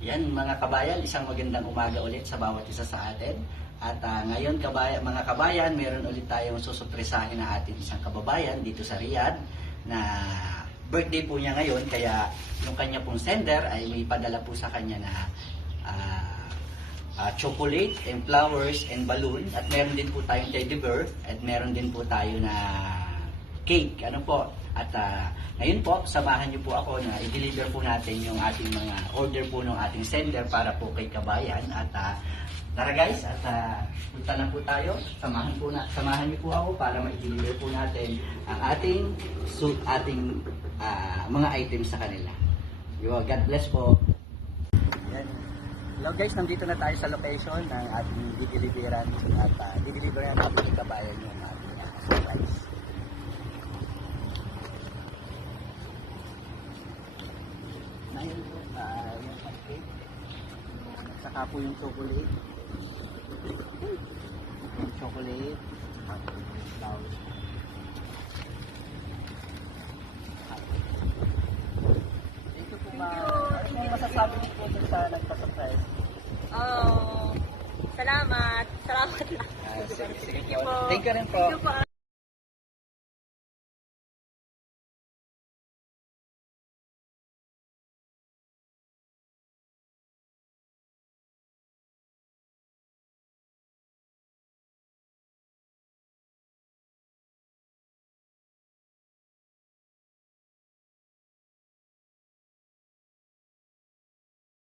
Yan mga kabayan, isang magandang umaga ulit sa bawat isa sa atin. At ngayon mga kabayan, meron ulit tayong susupresahin na ating isang kababayan dito sa Riyadh na birthday po niya ngayon. Kaya yung kanya pong sender ay may padala po sa kanya na chocolate and flowers and balloon. At meron din po tayong teddy bear at meron din po tayo na cake. Ano po? At ngayon po, samahan niyo po ako na i-deliver po natin yung ating mga order po ng ating sender para po kay kabayan. At tara guys, at punta na po tayo. Samahan niyo po ako para ma-deliver po natin ang ating mga items sa kanila. God bless po. Yan. Hello guys, nandito na tayo sa location ng ating dideliveran at dideliveran natin kay kabayan yung ating supplies. Ayun po, yung cupcake. Saka po yung chocolate. Yung chocolate. Flowers. Ito po ba, ano yung masasabi niyo po sa nagpa-surprise? Oh, salamat. Salamat lang. Sige Thank you po. Thank you rin po. Thank you po.